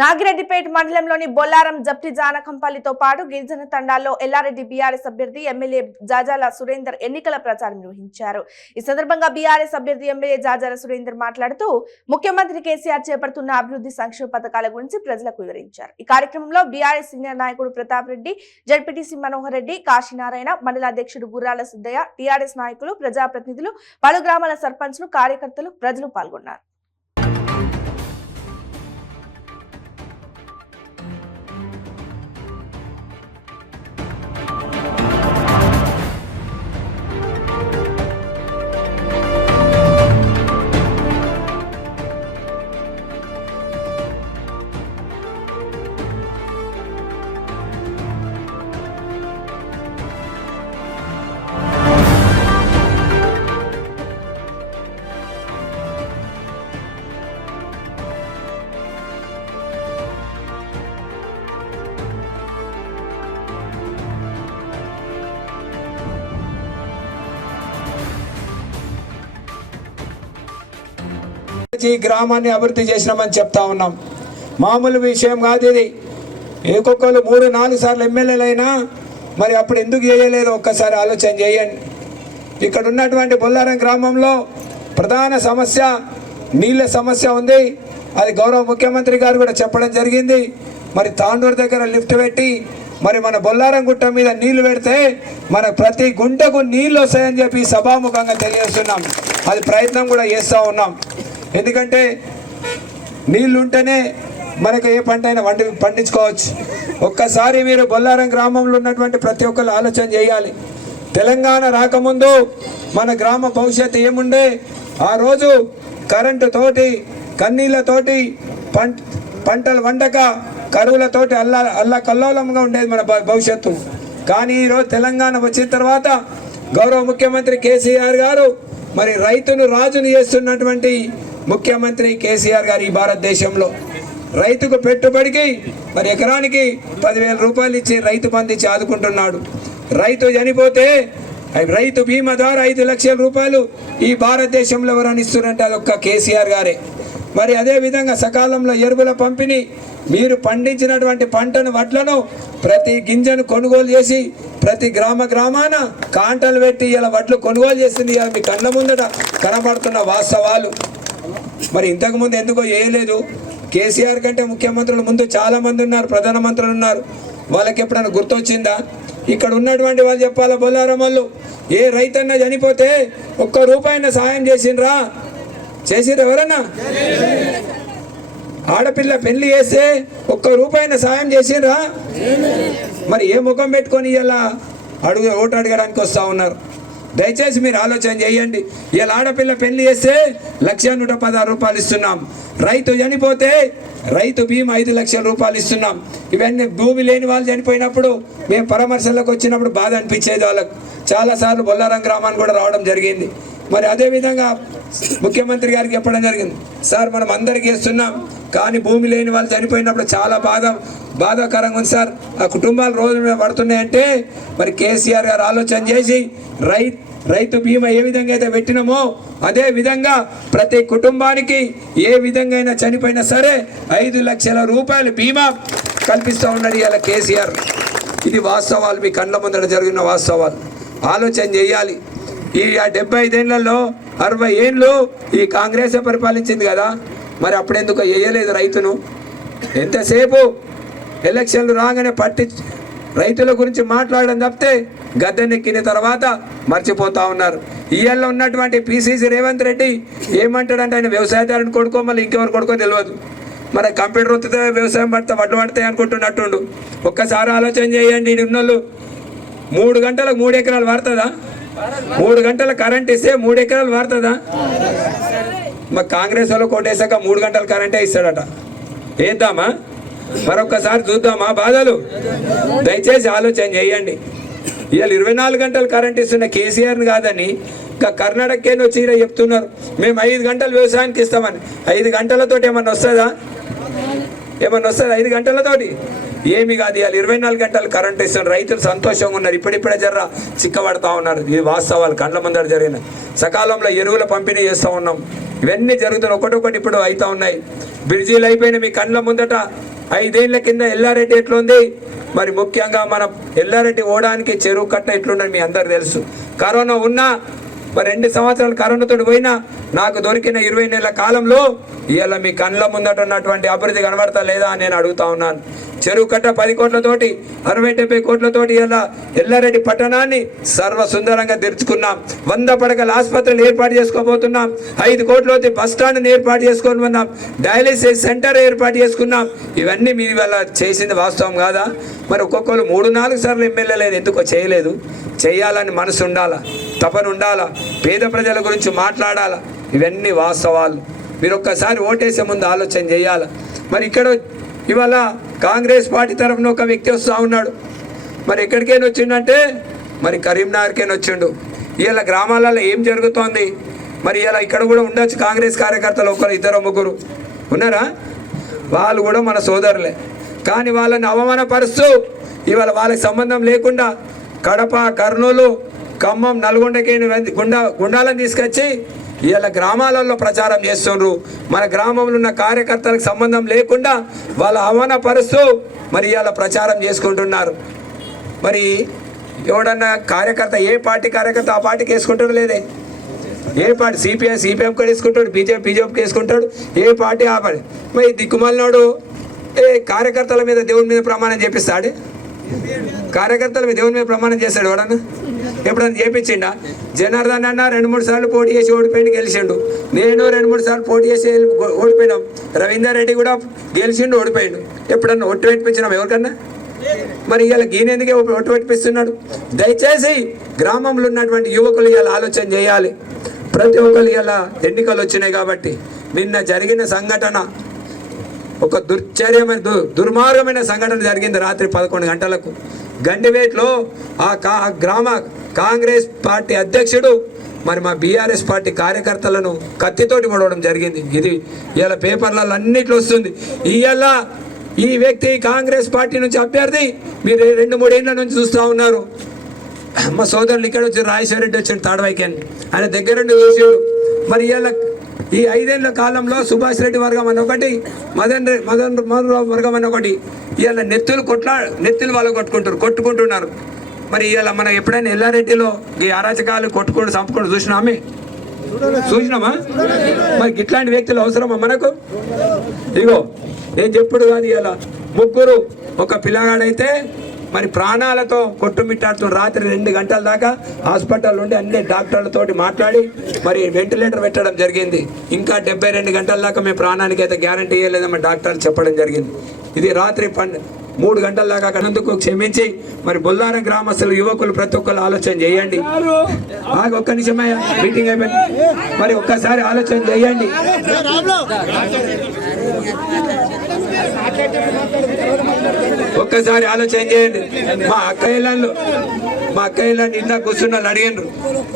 నాగిరెడ్డిపేట మండలంలోని బొల్లారం జప్టి జానకంపల్లితో పాటు గిరిజన తండాల్లో ఎల్లారెడ్డి బీఆర్ఎస్ అభ్యర్థి ఎమ్మెల్యే జాజాల సురేందర్ ఎన్నికల ప్రచారం నిర్వహించారు. ఈ సందర్భంగా బీఆర్ఎస్ అభ్యర్థి ఎమ్మెల్యే జాజాల సురేందర్ మాట్లాడుతూ ముఖ్యమంత్రి కేసీఆర్ చేపడుతున్న అభివృద్ధి సంక్షేమ పథకాల గురించి ప్రజలకు వివరించారు. ఈ కార్యక్రమంలో బీఆర్ఎస్ సీనియర్ నాయకుడు ప్రతాప్ రెడ్డి, జడ్పీటీసీ మనోహర్ రెడ్డి, కాశీనారాయణ, మండల అధ్యక్షుడు గుర్రాల సిద్దయ్య, టీఆర్ఎస్ నాయకులు, ప్రజాప్రతినిధులు, పలు గ్రామాల సర్పంచ్లు, కార్యకర్తలు, ప్రజలు పాల్గొన్నారు. ఈ గ్రామాన్ని అభివృద్ధి చేసినామని చెప్తా ఉన్నాం. మామూలు విషయం కాదు ఇది. ఒక్కొక్కరు 3-4 సార్లు ఎమ్మెల్యేలైనా మరి అప్పుడు ఎందుకు చేయలేదు ఒక్కసారి ఆలోచన చేయండి. ఇక్కడ ఉన్నటువంటి బొల్లారం గ్రామంలో ప్రధాన సమస్య నీళ్ళ సమస్య ఉంది. అది గౌరవ ముఖ్యమంత్రి గారు కూడా చెప్పడం జరిగింది. మరి తాండూరు దగ్గర లిఫ్ట్ పెట్టి మరి మన బొల్లారం గుట్ట మీద నీళ్లు పెడితే మన ప్రతి గుంటకు నీళ్ళు వస్తాయని చెప్పి సభాముఖంగా తెలియజేస్తున్నాం. అది ప్రయత్నం కూడా చేస్తూ ఉన్నాం. ఎందుకంటే నీళ్ళు ఉంటేనే మనకు ఏ పంట అయినా పండించుకోవచ్చు. ఒక్కసారి మీరు బొల్లారం గ్రామంలో ఉన్నటువంటి ప్రతి ఒక్కరు ఆలోచన చేయాలి. తెలంగాణ రాకముందు మన గ్రామ భవిష్యత్తు ఏముండే? ఆ రోజు కరెంటు తోటి, కన్నీళ్ళతోటి, పంటలు వండక, కరువులతోటి అల్లా కల్లోలంగా ఉండేది మన భవిష్యత్తు. కానీ ఈరోజు తెలంగాణ వచ్చిన తర్వాత గౌరవ ముఖ్యమంత్రి కేసీఆర్ గారు మరి రైతును రాజును చేస్తున్నటువంటి ముఖ్యమంత్రి కేసీఆర్ గారు ఈ భారతదేశంలో రైతుకు పెట్టుబడికి మరి ఎకరానికి 10,000 రూపాయలు ఇచ్చి రైతు బంధు ఇచ్చి ఆదుకుంటున్నాడు. రైతు చనిపోతే రైతు బీమా ద్వారా 5 లక్షల రూపాయలు ఈ భారతదేశంలో ఎవరైనా ఇస్తున్నారంటే అదొక్క కేసీఆర్ గారే. మరి అదేవిధంగా సకాలంలో ఎరువుల పంపిణీ, మీరు పండించినటువంటి పంటను వడ్లను ప్రతి గింజను కొనుగోలు చేసి ప్రతి గ్రామాన కాంటలు పెట్టి ఇలా వడ్లు కొనుగోలు చేస్తుంది. మీ కళ్ళ ముందట కనబడుతున్న వాస్తవాలు. మరి ఇంతకుముందు ఎందుకో చేయలేదు? కేసీఆర్ కంటే ముఖ్యమంత్రులు ముందు చాలామంది ఉన్నారు, ప్రధానమంత్రులు ఉన్నారు. వాళ్ళకి ఎప్పుడైనా గుర్తొచ్చిందా? ఇక్కడ ఉన్నటువంటి వాళ్ళు చెప్పాలా, బొల్లారం వాళ్ళు ఏ రైతన్నా చనిపోతే ₹1 సాయం చేసిండ్రా? చేసిర్రు ఎవరన్నా? ఆడపిల్ల పెళ్లి చేస్తే ₹1 సాయం చేసిండ్రా? మరి ఏ ముఖం పెట్టుకొని ఇలా ఓటు అడగడానికి వస్తూ ఉన్నారు? దయచేసి మీరు ఆలోచన చేయండి. ఇలా ఆడపిల్ల పెళ్లి చేస్తే ₹1,116 ఇస్తున్నాం. రైతు చనిపోతే రైతు బీమా 5 లక్షల రూపాయలు ఇస్తున్నాం. ఇవన్నీ భూమి లేని వాళ్ళు చనిపోయినప్పుడు మేము పరామర్శలకు వచ్చినప్పుడు బాధ అనిపించేది వాళ్ళకు. చాలాసార్లు బొల్లారం గ్రామాన్ని కూడా రావడం జరిగింది. మరి అదేవిధంగా ముఖ్యమంత్రి గారికి చెప్పడం జరిగింది, సార్ మనం అందరికీ ఇస్తున్నాం కానీ భూమి లేని వాళ్ళు చనిపోయినప్పుడు చాలా బాధాకరంగా ఉంది సార్. ఆ కుటుంబాలు రోజు మీద పడుతున్నాయంటే మరి కేసీఆర్ గారు ఆలోచన చేసి రైతు బీమా ఏ విధంగా అయితే పెట్టినామో అదే విధంగా ప్రతి కుటుంబానికి ఏ విధంగా అయినా చనిపోయినా సరే 5 లక్షల రూపాయలు బీమా కల్పిస్తూ ఉన్నాడు ఇలా కేసీఆర్. ఇది వాస్తవాలు, మీ కళ్ళ ముందర జరిగిన వాస్తవాలు. ఆలోచన చేయాలి. ఈ 75 ఏళ్లలో 60 ఏళ్ళు ఈ కాంగ్రెస్ పరిపాలించింది కదా, మరి అప్పుడెందుకు వేయలేదు రైతును? ఎంతసేపు ఎలక్షన్లు రాగానే రైతుల గురించి మాట్లాడడం తప్పితే గద్దెనెక్కిన తర్వాత మర్చిపోతా ఉన్నారు. ఈయల్లో ఉన్నటువంటి పిసిసి రేవంత్ రెడ్డి ఏమంటాడంటే ఆయన వ్యవసాయదారుని కొడుకో మళ్ళీ ఇంకెవరు కొడుకో తెలియదు. మరి కంప్యూటర్ వృత్తితో వ్యవసాయం వడ్లు పడతాయి అనుకుంటున్నట్టుండు. ఒక్కసారి ఆలోచన చేయండి. ఉన్నోళ్ళు 3 గంటలకు 3 ఎకరాలు వాడుతుందా? 3 గంటల కరెంట్ ఇస్తే 3 ఎకరాలు వాడుతుందా? మరి కాంగ్రెస్ వాళ్ళు కొట్టేసాక 3 గంటల కరెంటే ఇస్తాడట. వేద్దామా? మరొక్కసారి చూద్దామా బాధలు? దయచేసి ఆలోచన చేయండి. ఇవాళ 24 గంటలు కరెంట్ ఇస్తున్న కేసీఆర్ని కాదని ఇంకా కర్ణాటకకేని వచ్చి చెప్తున్నారు మేము 5 గంటలు వ్యవసాయానికి ఇస్తామని. 5 గంటలతోటి ఏమన్నా వస్తుందా? 5 గంటలతోటి ఏమి కాదు, ఇవాళ 24 గంటలు కరెంట్ ఇస్తున్నారు, రైతులు సంతోషంగా ఉన్నారు, ఇప్పుడిప్పుడే జర్ర చిక్కబడతా ఉన్నారు. ఇది వాస్తవాలు, కండ్ల ముందర జరిగిన. సకాలంలో ఎరువుల పంపిణీ చేస్తూ ఉన్నాం, ఇవన్నీ జరుగుతున్నాయి, ఒకటొకటి ఇప్పుడు అవుతా ఉన్నాయి. బ్రిడ్జీలు అయిపోయిన మీ కండ్ల ముందట 5 ఏళ్ల కింద ఎల్లారెడ్డి ఎట్లుంది, మరి ముఖ్యంగా మనం ఎల్లారెడ్డి ఓడానికి చెరువు కట్ట ఎట్లున్నది మీ అందరు తెలుసు. కరోనా ఉన్నా మరి 2 సంవత్సరాలు కరోనాతో పోయినా నాకు దొరికిన 20 నెలల కాలంలో ఇవాళ మీ కళ్ళ ముందట ఉన్నటువంటి అభివృద్ధి కనబడతా లేదా అని నేను అడుగుతా ఉన్నాను. చెరువు కట్ట 10 కోట్లతోటి 60-70 కోట్లతోటి ఇలా ఎల్లారెడ్డి పట్టణాన్ని సర్వసుందరంగా తెరుచుకున్నాం. 100 పడకల ఆసుపత్రులు ఏర్పాటు చేసుకోబోతున్నాం. 5 కోట్లతోటి బస్ స్టాండ్ని ఏర్పాటు చేసుకొని ఉన్నాం. డయాలిసిస్ సెంటర్ ఏర్పాటు చేసుకున్నాం. ఇవన్నీ మీ వల్ల చేసింది వాస్తవం కాదా? మరి ఒక్కొక్కరు 3-4 సార్లు ఎమ్మెల్యే లేదు, ఎందుకో చేయలేదు. చేయాలని మనసు ఉండాలా, తపన ఉండాలా, పేద ప్రజల గురించి మాట్లాడాలా. ఇవన్నీ వాస్తవాలు. మీరు ఒక్కసారి ఓటేసే ముందు ఆలోచన చేయాలి. మరి ఇక్కడ ఇవాళ కాంగ్రెస్ పార్టీ తరఫున ఒక వ్యక్తి వస్తూ ఉన్నాడు. మరి ఎక్కడికైనా వచ్చిండంటే మరి కరీంనగర్కైనా వచ్చిండు. ఇవాళ గ్రామాలలో ఏం జరుగుతోంది, మరి ఇలా ఇక్కడ కూడా ఉండొచ్చు కాంగ్రెస్ కార్యకర్తలు, 1-2-3 ఉన్నారా? వాళ్ళు కూడా మన సోదరులే, కానీ వాళ్ళని అవమానపరుస్తూ ఇవాళ వాళ్ళకి సంబంధం లేకుండా కడప, కర్నూలు, ఖమ్మం, నల్గొండకి గుండాలను తీసుకొచ్చి ఇవాళ గ్రామాలలో ప్రచారం చేస్తుండ్రు. మన గ్రామంలో ఉన్న కార్యకర్తలకు సంబంధం లేకుండా వాళ్ళ అవమానపరుస్తూ మరి ఇవాళ ప్రచారం చేసుకుంటున్నారు. మరి ఎవడన్నా కార్యకర్త, ఏ పార్టీ కార్యకర్త ఆ పార్టీకి వేసుకుంటాడు లేదే? ఏ పార్టీ, సిపిఎంకి వేసుకుంటాడు, బీజేపీకి వేసుకుంటాడు, ఏ పార్టీ ఆ పార్టీ. మరి దిక్కుమాలినోడు కార్యకర్తల మీద దేవుని మీద ప్రమాణం చేపిస్తాడు? కార్యకర్తల మీద దేవుని మీద ప్రమాణం చేస్తాడు ఎవడన్నా? ఎప్పుడన్నా చేపించిండా? జనార్దన్ అన్న 2-3 సార్లు పోటీ చేసి ఓడిపోయింది, గెలిచిండు. నేను 2-3 సార్లు పోటీ చేసి ఓడిపోయినాం. రవీందర్ రెడ్డి కూడా గెలిచిండు, ఓడిపోయిండు. ఎప్పుడన్నా ఒట్టు పెట్టించినాం ఎవరికన్నా? మరి ఇవాళ గీనెందుకే ఒట్టు పెట్టిస్తున్నాడు? దయచేసి గ్రామంలో ఉన్నటువంటి యువకులు ఇవాళ ఆలోచన చేయాలి. ప్రతి ఒక్కరు ఇవాళ ఎన్నికలు వచ్చినాయి కాబట్టి నిన్న జరిగిన సంఘటన ఒక దుర్మార్గమైన సంఘటన జరిగింది. రాత్రి 11 గంటలకు గండివేట్లో ఆ గ్రామ కాంగ్రెస్ పార్టీ అధ్యక్షుడు మరి మా బీఆర్ఎస్ పార్టీ కార్యకర్తలను కత్తితోటి పొడవడం జరిగింది. ఇది ఇవాళ పేపర్లలో అన్నిట్లో వస్తుంది. ఇవాళ ఈ వ్యక్తి కాంగ్రెస్ పార్టీ నుంచి అభ్యర్థి, మీరు 2-3 ఏళ్ళ నుంచి చూస్తూ ఉన్నారు. మా సోదరులు ఇక్కడ వచ్చి రాజేశ్వర రెడ్డి వచ్చిండు తాడవైకని, ఆయన దగ్గరుండి చూసాడు. మరి ఇవాళ ఈ 5 ఏళ్ల కాలంలో సుభాష్ రెడ్డి వర్గం అని ఒకటి, మదన్ రావు వర్గం అని ఒకటి, ఇవాళ నెత్తులు వాళ్ళు కొట్టుకుంటున్నారు. మరి ఇవాళ మనం ఎప్పుడైనా ఎల్లారెడ్డిలో ఈ అరాచకాలు చంపుకుంటూ చూసినామా? మరి ఇట్లాంటి వ్యక్తులు అవసరమా మనకు? ఇగో నేను చెప్పుడు కాదు, ఇవాళ 3 ఒక పిల్లగాడైతే మరి ప్రాణాలతో కొట్టుమిట్టాడుతున్న రాత్రి 2 గంటల దాకా హాస్పిటల్ నుండి అన్ని డాక్టర్లతోటి మాట్లాడి మరి వెంటిలేటర్ పెట్టడం జరిగింది. ఇంకా 72 గంటల దాకా మేము ప్రాణానికి అయితే గ్యారంటీ ఇవ్వలేదని డాక్టర్లు చెప్పడం జరిగింది. ఇది రాత్రి 3 గంటల దాకా అన్నందుకు క్షమించి మరి బొల్లారం గ్రామస్తులు యువకులు ప్రతి ఒక్కరు ఆలోచన చేయండి. ఒక్క నిమిషమయ్యా, మీటింగ్ అయిపోయింది. మరి ఒక్కసారి ఆలోచన చేయండి. ఒక్కసారి ఆలోచన చేయండి. మా అక్కయ్యలను నిన్న కూర్చున్న వాళ్ళు అడిగినారు,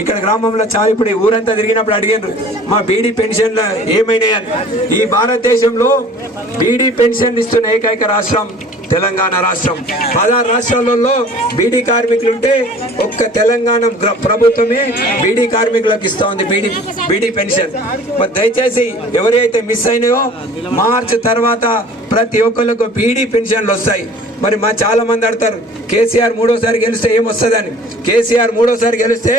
ఇక్కడ గ్రామంలో చాలా ఇప్పుడు ఊరంతా తిరిగినప్పుడు అడిగినారు మా బీడీ పెన్షన్లు ఏమైనాయని. ఈ భారతదేశంలో బీడీ పెన్షన్ ఇస్తున్న ఏకైక రాష్ట్రం తెలంగాణ రాష్ట్రం. 16 రాష్ట్రాలలో బీడీ కార్మికులు ఉంటే ఒక్క తెలంగాణ ప్రభుత్వమే బీడీ కార్మికులకు ఇస్తా ఉంది బీడీ పెన్షన్. మరి దయచేసి ఎవరైతే మిస్ అయినాయో మార్చి తర్వాత ప్రతి ఒక్కరికి బీడీ పెన్షన్లు వస్తాయి. మరి మా చాలా మంది అడతారు కేసీఆర్ 3వసారి గెలిస్తే ఏమొస్తుందని. కేసీఆర్ 3వసారి గెలిస్తే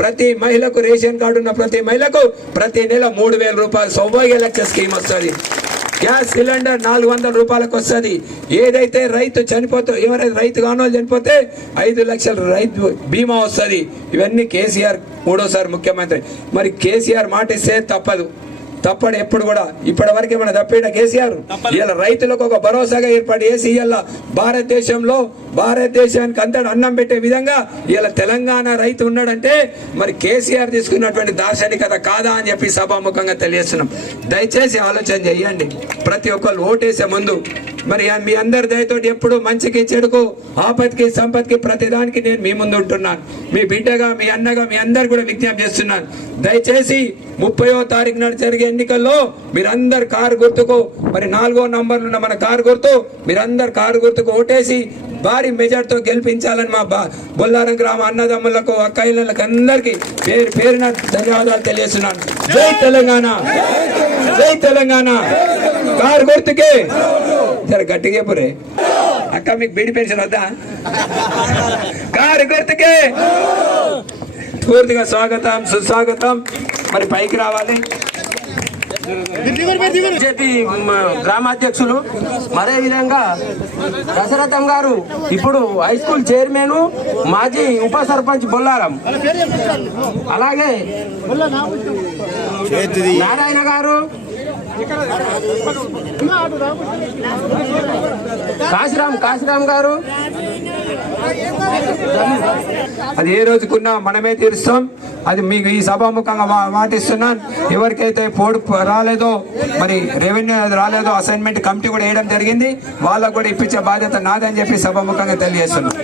ప్రతి మహిళకు రేషన్ కార్డు ఉన్న ప్రతి మహిళకు ప్రతి నెల 3,000 రూపాయలు సౌభాగ్య లక్ష స్కీమ్ వస్తుంది. గ్యాస్ సిలిండర్ 400 రూపాయలకు వస్తుంది. ఏదైతే రైతు చనిపోతే, ఎవరైతే రైతు కానో చనిపోతే 5 లక్షల రైతు బీమా వస్తుంది. ఇవన్నీ కేసీఆర్ 3వసారి ముఖ్యమంత్రి. మరి కేసీఆర్ మాట ఇస్తే తప్పడు ఎప్పుడు కూడా. ఇప్పటి వరకు ఏమైనా తప్పేట కేసీఆర్? ఇలా రైతులకు ఒక భరోసాగా ఏర్పాటు చేసి ఇలా భారతదేశానికి అంతటి అన్నం పెట్టే విధంగా ఇలా తెలంగాణ రైతు ఉన్నాడంటే మరి కేసీఆర్ తీసుకున్నటువంటి దార్శనికత కాదా అని చెప్పి సభాముఖంగా తెలియజేస్తున్నాం. దయచేసి ఆలోచన చేయండి. ప్రతి ఒక్కరు ఓటేసే ముందు మరి మీ అందరి దయతోటి ఎప్పుడు మంచికి చెడుకు ఆపత్కి సంపత్కి ప్రతిదానికి నేను మీ ముందు ఉంటున్నాను. మీ బిడ్డగా మీ అన్నగా మీ అందరు కూడా విజ్ఞప్తి చేస్తున్నాను. దయచేసి 30వ తారీఖు నాడు జరిగే ఎన్నికల్లో మీరందరు కారు గుర్తుకు మరి 4వ నంబర్లు ఉన్న మన కారు గుర్తు మీరందరు కారు గుర్తుకు ఓటేసి భారీ మెజార్టీతో గెలిపించాలని మా బొల్లారం గ్రామ అన్నదమ్ములకు అక్కయ్యలకు అందరికీ పేరు పేరున ధన్యవాదాలు తెలియజేస్తున్నాను. జై తెలంగాణ, జై తెలంగాణ. కారు గుర్తుకే జర గట్టిగా పురే అక్క, మీకు బీడి పెన్షన్ వద్దా? కారు గుర్తుకే పూర్తిగా స్వాగతం సుస్వాగతం. మరి పైకి రావాలి. బీజేపీ గ్రామాధ్యక్షులు మరే విధంగా దశరథం గారు ఇప్పుడు హై స్కూల్ చైర్మన్, మాజీ ఉప సర్పంచ్ బొల్లారం, అలాగే నారాయణ గారు, కాశీరామ్ గారు. అది ఏ రోజుకున్నా మనమే తీరుస్తాం. అది మీకు ఈ సభాముఖంగా మాటిస్తున్నాను. ఎవరికైతే పోడు రాలేదో మరి రెవెన్యూ రాలేదో అసైన్మెంట్ కమిటీ కూడా వేయడం జరిగింది. వాళ్ళకు కూడా ఇప్పించే బాధ్యత నాదని చెప్పి సభాముఖంగా తెలియజేస్తున్నాను.